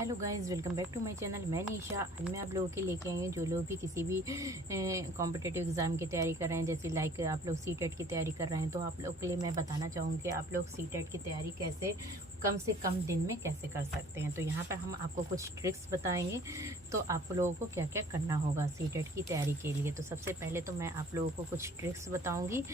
Hello guys, welcome back to my channel. मैं निशा। आज मैं आप लोगों के लेके आई हूँ जो लोग भी किसी भी कॉम्पिटिटिव एग्ज़ाम की तैयारी कर रहे हैं, जैसे लाइक आप लोग सीटेट की तैयारी कर रहे हैं, तो आप लोग के लिए मैं बताना चाहूँगी कि आप लोग सीटेट की तैयारी कैसे कम से कम दिन में कैसे कर सकते हैं। तो यहाँ पर हम आपको कुछ ट्रिक्स बताएंगे, तो आप लोगों को क्या क्या करना होगा सीटेट की तैयारी के लिए। तो सबसे पहले तो मैं आप लोगों को कुछ ट्रिक्स बताऊँगी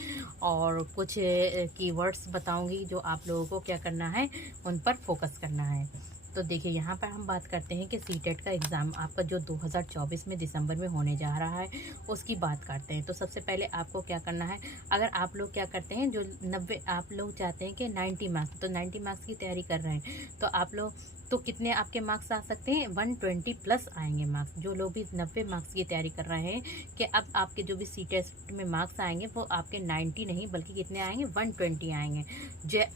और कुछ कीवर्ड्स बताऊँगी जो आप लोगों को क्या करना है, उन पर फोकस करना है। तो देखिए, यहाँ पर हम बात करते हैं कि सीटेट का एग्ज़ाम आपका जो 2024 में दिसंबर में होने जा रहा है, उसकी बात करते हैं। तो सबसे पहले आपको क्या करना है, अगर आप लोग क्या करते हैं, जो 90 आप लोग चाहते हैं कि 90 मार्क्स, तो 90 मार्क्स की तैयारी कर रहे हैं, तो आप लोग तो कितने आपके मार्क्स आ सकते हैं, 120 प्लस आएंगे मार्क्स। जो लोग भी 90 मार्क्स की तैयारी कर रहे हैं कि अब आपके जो भी सी टेस्ट में मार्क्स आएंगे वो आपके 90 नहीं बल्कि कितने आएंगे, 120 आएंगे।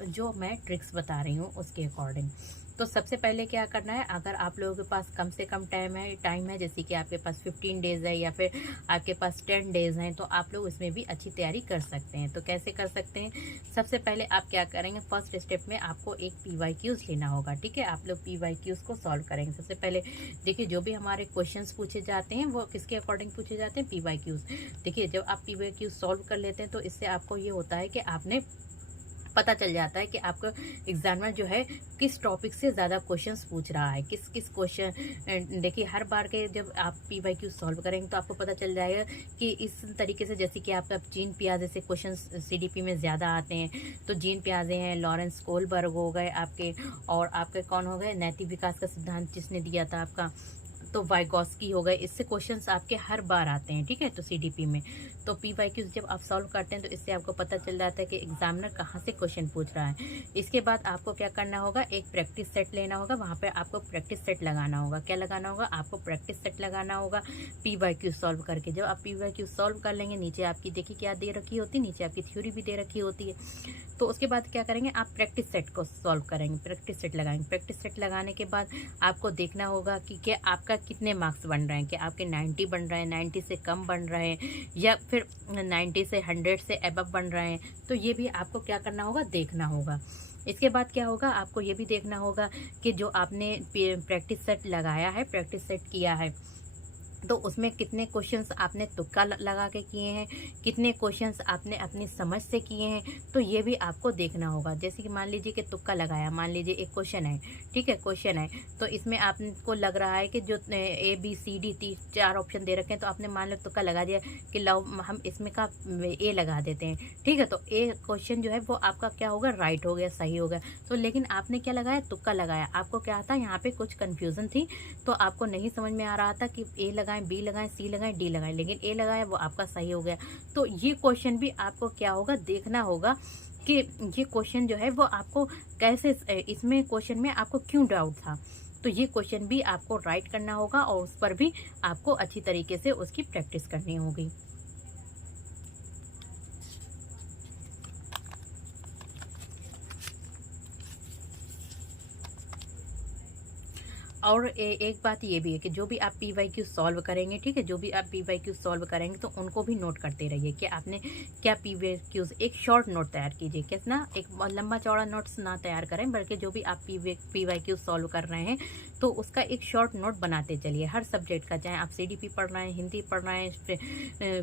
जो मैं ट्रिक्स बता रही हूँ उसके अकॉर्डिंग। तो सबसे पहले क्या करना है, अगर आप लोगों के पास कम से कम टाइम है, जैसे कि आपके पास 15 डेज़ है या फिर आपके पास 10 डेज़ हैं, तो आप लोग इसमें भी अच्छी तैयारी कर सकते हैं। तो कैसे कर सकते हैं, सबसे पहले आप क्या करेंगे, फर्स्ट स्टेप में आपको एक PYQs लेना होगा। ठीक है, आप लोग PYQs को सॉल्व करेंगे। सबसे पहले देखिए, जो भी हमारे क्वेश्चंस पूछे जाते हैं वो किसके अकॉर्डिंग पूछे जाते हैं, PYQs। देखिए, जब आप PYQs सॉल्व कर लेते हैं तो इससे आपको ये होता है कि आपने पता चल जाता है कि आपका एग्जामिनर जो है किस टॉपिक से ज़्यादा क्वेश्चंस पूछ रहा है, किस किस क्वेश्चन। देखिए, हर बार के जब आप PYQ सॉल्व करेंगे तो आपको पता चल जाएगा कि इस तरीके से, जैसे कि आपका जीन पियाजे से क्वेश्चंस CDP में ज़्यादा आते हैं, तो जीन पियाजे हैं, लॉरेंस कोलबर्ग हो गए आपके, और आपके कौन हो गए, नैतिक विकास का सिद्धांत जिसने दिया था आपका, तो वाइगॉस्की हो गए। इससे क्वेश्चंस आपके हर बार आते हैं। ठीक है, तो CDP में तो PYQs जब आप सॉल्व करते हैं तो इससे आपको पता चल जाता है कि एग्जामिनर कहाँ से क्वेश्चन पूछ रहा है। इसके बाद आपको क्या करना होगा, एक प्रैक्टिस सेट लेना होगा, वहाँ पे आपको प्रैक्टिस सेट लगाना होगा। क्या लगाना होगा, आपको प्रैक्टिस सेट लगाना होगा PYQ सॉल्व करके। जब आप PYQ सॉल्व कर लेंगे, नीचे आपकी देखिए क्या दे रखी होती है, नीचे आपकी थ्योरी भी दे रखी होती है। तो उसके बाद क्या करेंगे, आप प्रैक्टिस सेट को सॉल्व करेंगे, प्रैक्टिस सेट लगाएंगे। प्रैक्टिस सेट लगाने के बाद आपको देखना होगा कि क्या आपका कितने मार्क्स बन रहे हैं, कि आपके 90 बन रहे हैं, 90 से कम बन रहे हैं, या फिर 90 से 100 से एबव बन रहे हैं। तो ये भी आपको क्या करना होगा, देखना होगा। इसके बाद क्या होगा, आपको ये भी देखना होगा कि जो आपने प्रैक्टिस सेट लगाया है, प्रैक्टिस सेट किया है, तो उसमें कितने क्वेश्चंस आपने तुक्का लगा के किए हैं, कितने क्वेश्चंस आपने अपनी समझ से किए हैं, तो ये भी आपको देखना होगा। जैसे कि मान लीजिए कि तुक्का लगाया, मान लीजिए एक क्वेश्चन है, ठीक है, क्वेश्चन है, तो इसमें आपको लग रहा है कि जो ABCD 4 ऑप्शन दे रखे हैं, तो आपने मान लो तुक्का लगा दिया कि लो हम इसमें का A लगा देते हैं। ठीक है, तो A क्वेश्चन जो है वो आपका क्या होगा, राइट हो गया, सही हो गया। तो लेकिन आपने क्या लगाया, तुक्का लगाया। आपको क्या था, यहाँ पे कुछ कन्फ्यूजन थी, तो आपको नहीं समझ में आ रहा था कि A लगाएं, B लगाएं, C लगाएं, D लगाएं, लेकिन A लगाया वो आपका सही हो गया। तो ये क्वेश्चन भी आपको क्या होगा, देखना होगा कि ये क्वेश्चन जो है वो आपको कैसे, इसमें क्वेश्चन में आपको क्यों डाउट था। तो ये क्वेश्चन भी आपको राइट करना होगा और उस पर भी आपको अच्छी तरीके से उसकी प्रैक्टिस करनी होगी। और एक बात ये भी है कि जो भी आप PYQ सॉल्व करेंगे, ठीक है, जो भी आप PYQ सॉल्व करेंगे तो उनको भी नोट करते रहिए कि आपने क्या PYQs, एक शॉर्ट नोट तैयार कीजिए। कितना, एक लंबा चौड़ा नोट्स ना तैयार करें, बल्कि जो भी आप PYQ सॉल्व कर रहे हैं तो उसका एक शॉर्ट नोट बनाते चलिए, हर सब्जेक्ट का, चाहे आप CDP पढ़ रहे हैं, हिंदी पढ़ रहे हैं,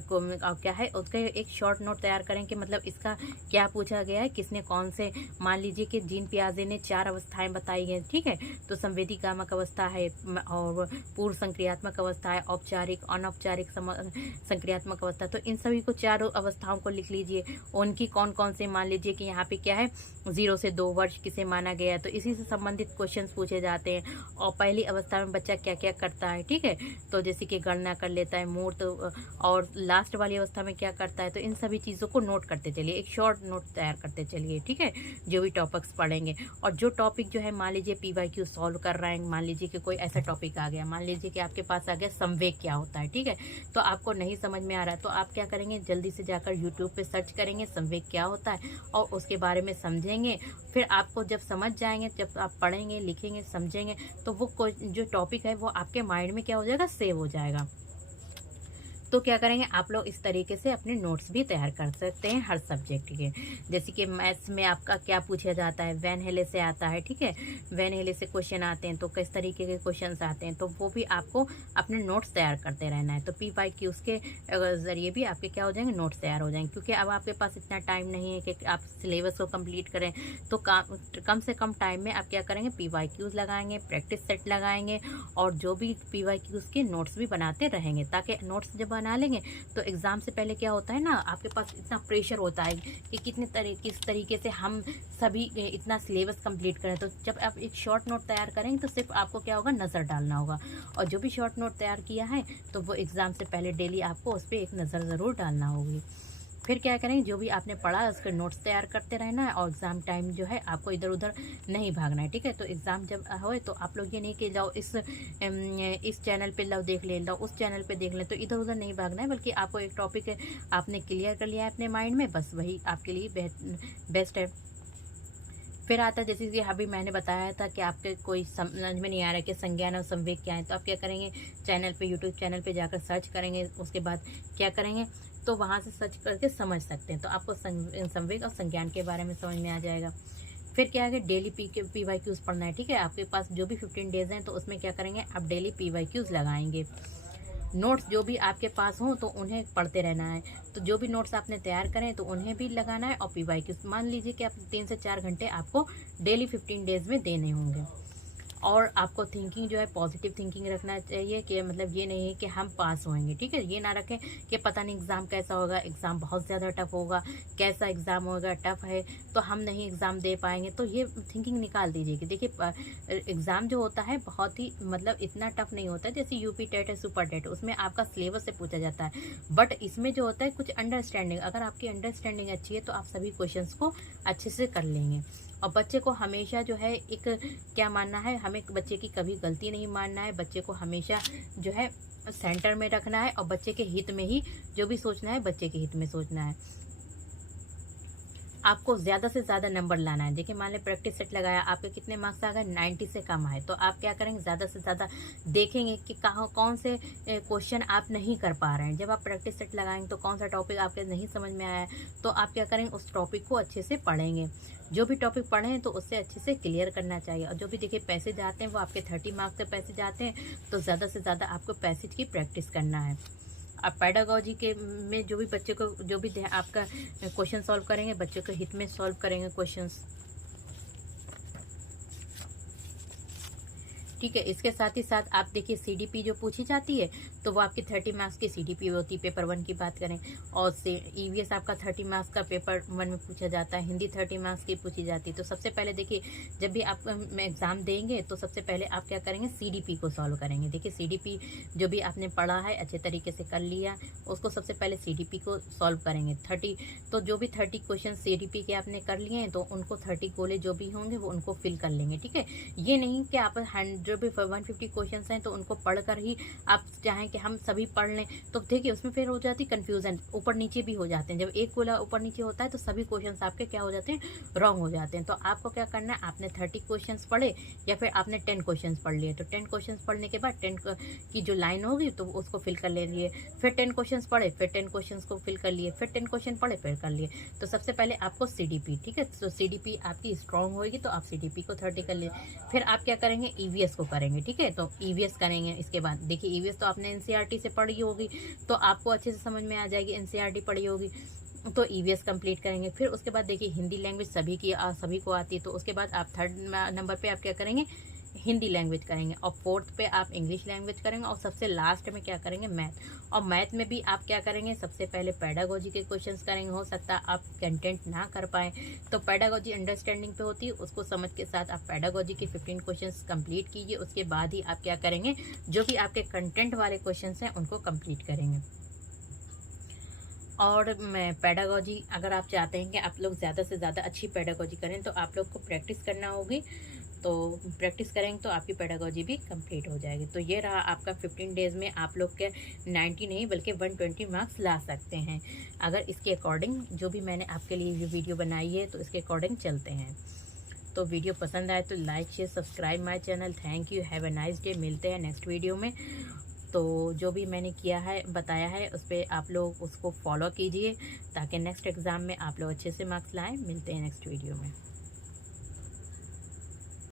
क्या है, उसका एक शॉर्ट नोट तैयार करें कि मतलब इसका क्या पूछा गया है, किसने कौन से, मान लीजिए कि जीन पियाजे ने 4 अवस्थाएं बताई हैं, ठीक है, तो संवेदी कामक अवस्था है, और पूर्व संक्रियात्मक अवस्था है, औपचारिक, अनौपचारिक संक्रियात्मक अवस्था। तो इन सभी को 4 अवस्थाओं को लिख लीजिए, उनकी कौन कौन से, मान लीजिए कि यहाँ पे क्या है, 0 से 2 वर्ष किसे माना गया है, तो इसी से संबंधित क्वेश्चंस पूछे जाते हैं। और पहली अवस्था में बच्चा क्या क्या करता है, ठीक है, तो जैसे कि गणना कर लेता है, मूर्त, और लास्ट वाली अवस्था में क्या करता है। तो इन सभी चीज़ों को नोट करते चलिए, एक शॉर्ट नोट तैयार करते चलिए, ठीक है, जो भी टॉपिक्स पढ़ेंगे। और जो टॉपिक जो है, मान लीजिए PYQ सॉल्व कर रहे हैं, मान लीजिए कि कोई ऐसा टॉपिक आ गया, मान लीजिए कि आपके पास आ गया संवेग क्या होता है, ठीक है, तो आपको नहीं समझ में आ रहा है, तो आप क्या करेंगे, जल्दी से जाकर YouTube पे सर्च करेंगे संवेग क्या होता है और उसके बारे में समझेंगे। फिर आपको जब समझ जाएंगे, जब आप पढ़ेंगे, लिखेंगे, समझेंगे, तो वो जो टॉपिक है वो आपके माइंड में क्या हो जाएगा, सेव हो जाएगा। तो क्या करेंगे आप लोग इस तरीके से अपने नोट्स भी तैयार कर सकते हैं हर सब्जेक्ट के। जैसे कि मैथ्स में आपका क्या पूछा जाता है, वैन हेले से आता है, ठीक है, वैन हेले से क्वेश्चन आते हैं, तो किस तरीके के क्वेश्चन आते हैं, तो वो भी आपको अपने नोट्स तैयार करते रहना है। तो PYQs के जरिए भी आपके क्या हो जाएंगे, नोट्स तैयार हो जाएंगे। क्योंकि अब आपके पास इतना टाइम नहीं है कि आप सिलेबस को कंप्लीट करें, तो कम से कम टाइम में आप क्या करेंगे, PYQs लगाएंगे, प्रैक्टिस सेट लगाएंगे, और जो भी PYQs के नोट्स भी बनाते रहेंगे, ताकि नोट्स जब बना लेंगे तो एग्ज़ाम से पहले क्या होता है ना, आपके पास इतना प्रेशर होता है कि किस तरीके से हम सभी इतना सिलेबस कंप्लीट करें। तो जब आप एक शॉर्ट नोट तैयार करेंगे तो सिर्फ आपको क्या होगा, नज़र डालना होगा, और जो भी शॉर्ट नोट तैयार किया है तो वो एग्ज़ाम से पहले डेली आपको उस पर एक नज़र ज़रूर डालना होगी। फिर क्या करेंगे, जो भी आपने पढ़ा है उसके नोट्स तैयार करते रहना है, और एग्ज़ाम टाइम जो है आपको इधर उधर नहीं भागना है, ठीक है। तो एग्ज़ाम जब होए तो आप लोग ये नहीं कि जाओ इस चैनल पे लो देख ले, लो उस चैनल पे देख लें, तो इधर उधर नहीं भागना है, बल्कि आपको एक टॉपिक आपने क्लियर कर लिया है अपने माइंड में, बस वही आपके लिए बेस्ट है। फिर आता है जैसे कि अभी मैंने बताया था कि आपके कोई समझ में नहीं आ रहा है कि संज्ञान और संवेग क्या है, तो आप क्या करेंगे, चैनल पे यूट्यूब चैनल पे जाकर सर्च करेंगे, उसके बाद क्या करेंगे, तो वहाँ से सर्च करके समझ सकते हैं, तो आपको संवेग और संज्ञान के बारे में समझ में आ जाएगा। फिर क्या है, डेली PYQs पढ़ना है, ठीक है। आपके पास जो भी 15 डेज हैं तो उसमें क्या करेंगे, आप डेली PYQs लगाएंगे। नोट्स जो भी आपके पास हों तो उन्हें पढ़ते रहना है। तो जो भी नोट्स आपने तैयार करें तो उन्हें भी लगाना है, और PYQs मान लीजिए कि आप 3 से 4 घंटे आपको डेली 15 डेज में देने होंगे। और आपको थिंकिंग जो है पॉजिटिव थिंकिंग रखना चाहिए, कि मतलब ये नहीं है कि हम पास होंगे, ठीक है। ये ना रखें कि पता नहीं एग्ज़ाम कैसा होगा, एग्ज़ाम बहुत ज़्यादा टफ होगा, कैसा एग्ज़ाम होगा, टफ है तो हम नहीं एग्ज़ाम दे पाएंगे, तो ये थिंकिंग निकाल दीजिए कि देखिए एग्ज़ाम जो होता है बहुत ही मतलब इतना टफ नहीं होता है। जैसे UP टेट है, सुपर टेट, उसमें आपका सिलेबस से पूछा जाता है, बट इसमें जो होता है कुछ अंडरस्टैंडिंग, अगर आपकी अंडरस्टैंडिंग अच्छी है तो आप सभी क्वेश्चंस को अच्छे से कर लेंगे। और बच्चे को हमेशा जो है एक क्या मानना है, हमें बच्चे की कभी गलती नहीं मानना है, बच्चे को हमेशा जो है सेंटर में रखना है, और बच्चे के हित में ही जो भी सोचना है बच्चे के हित में सोचना है। आपको ज़्यादा से ज़्यादा नंबर लाना है। देखिए मान लें प्रैक्टिस सेट लगाया, आपके कितने मार्क्स आ गए, 90 से कम आए, तो आप क्या करेंगे, ज़्यादा से ज़्यादा देखेंगे कि कहाँ कौन से क्वेश्चन आप नहीं कर पा रहे हैं। जब आप प्रैक्टिस सेट लगाएंगे तो कौन सा टॉपिक आपके नहीं समझ में आया है, तो आप क्या करेंगे, उस टॉपिक को अच्छे से पढ़ेंगे। जो भी टॉपिक पढ़े हैं तो उससे अच्छे से क्लियर करना चाहिए। और जो भी देखिए पैसेज आते हैं वो आपके 30 मार्क्स से पैसेज आते हैं, तो ज़्यादा से ज़्यादा आपको पैसेज की प्रैक्टिस करना है। आप पेडागोजी के में जो भी बच्चे को जो भी आपका क्वेश्चन सॉल्व करेंगे, बच्चों के हित में सॉल्व करेंगे क्वेश्चंस, ठीक है। इसके साथ ही साथ आप देखिए CDP जो पूछी जाती है तो वो आपकी 30 मार्क्स की CDP होती है, पेपर 1 की बात करें, और EVS आपका 30 मार्क्स का पेपर 1 में पूछा जाता है, हिंदी 30 मार्क्स की पूछी जाती है। तो सबसे पहले देखिए जब भी आप एग्ज़ाम देंगे तो सबसे पहले आप क्या करेंगे, CDP को सॉल्व करेंगे। देखिए CDP जो भी आपने पढ़ा है अच्छे तरीके से कर लिया, उसको सबसे पहले CDP को सॉल्व करेंगे। 30 तो जो भी 30 क्वेश्चन CDP के आपने कर लिए हैं तो उनको 30 गोले जो भी होंगे वो उनको फिल कर लेंगे, ठीक है। ये नहीं कि आप जो भी 150 क्वेश्चन हैं तो उनको पढ़कर ही आप चाहें कि हम सभी पढ़ लें, तो देखिए उसमें फिर हो जाती कन्फ्यूज़न, ऊपर नीचे भी हो जाते हैं। जब एक गोला ऊपर नीचे होता है तो सभी क्वेश्चंस आपके क्या हो जाते हैं, रॉन्ग हो जाते हैं। तो आपको क्या करना है, आपने 30 क्वेश्चंस पढ़े या फिर आपने 10 क्वेश्चंस पढ़ लिए, तो 10 क्वेश्चंस पढ़ने के बाद 10 की जो लाइन होगी तो उसको फिल कर ले लिए, फिर 10 क्वेश्चंस पढ़े, फिर 10 क्वेश्चंस को फिल कर लिए, फिर 10 क्वेश्चन पढ़े, फिर कर लिए। तो सबसे पहले आपको CDP, ठीक है, तो CDP आपकी स्ट्रॉन्ग होगी तो आप CDP को 30 कर लिए। फिर आप क्या करेंगे, EVS को करेंगे, ठीक है। तो EVS करेंगे। इसके बाद देखिए EVS तो आपने NCERT से पढ़ी होगी तो आपको अच्छे से समझ में आ जाएगी, NCERT पढ़ी होगी तो EVS कंप्लीट करेंगे। फिर उसके बाद देखिए हिंदी लैंग्वेज सभी को आती है, तो उसके बाद आप 3rd नंबर पे आप क्या करेंगे, हिंदी लैंग्वेज करेंगे, और 4th पे आप इंग्लिश लैंग्वेज करेंगे, और सबसे लास्ट में क्या करेंगे, मैथ। और मैथ में भी आप क्या करेंगे, सबसे पहले पेडागोजी के क्वेश्चंस करेंगे। हो सकता है आप कंटेंट ना कर पाएँ तो पेडागोजी अंडरस्टैंडिंग पे होती है, उसको समझ के साथ आप पेडागोजी के 15 क्वेश्चंस कंप्लीट कीजिए। उसके बाद ही आप क्या करेंगे, जो भी आपके कंटेंट वाले क्वेश्चंस हैं उनको कंप्लीट करेंगे। और मैं पेडागोजी अगर आप चाहते हैं कि आप लोग ज़्यादा से ज़्यादा अच्छी पेडागोजी करें तो आप लोग को प्रैक्टिस करना होगी, तो प्रैक्टिस करेंगे तो आपकी पेडागोजी भी कंप्लीट हो जाएगी। तो ये रहा आपका 15 डेज़ में आप लोग के 90 नहीं बल्कि 120 मार्क्स ला सकते हैं, अगर इसके अकॉर्डिंग जो भी मैंने आपके लिए ये वीडियो बनाई है तो इसके अकॉर्डिंग चलते हैं। तो वीडियो पसंद आए तो like share subscribe my channel. Thank you, have a nice day. मिलते हैं नेक्स्ट वीडियो में। तो जो भी मैंने किया है बताया है उस पर आप लोग उसको फॉलो कीजिए ताकि नेक्स्ट एग्ज़ाम में आप लोग अच्छे से मार्क्स लाएँ। मिलते हैं नेक्स्ट वीडियो में।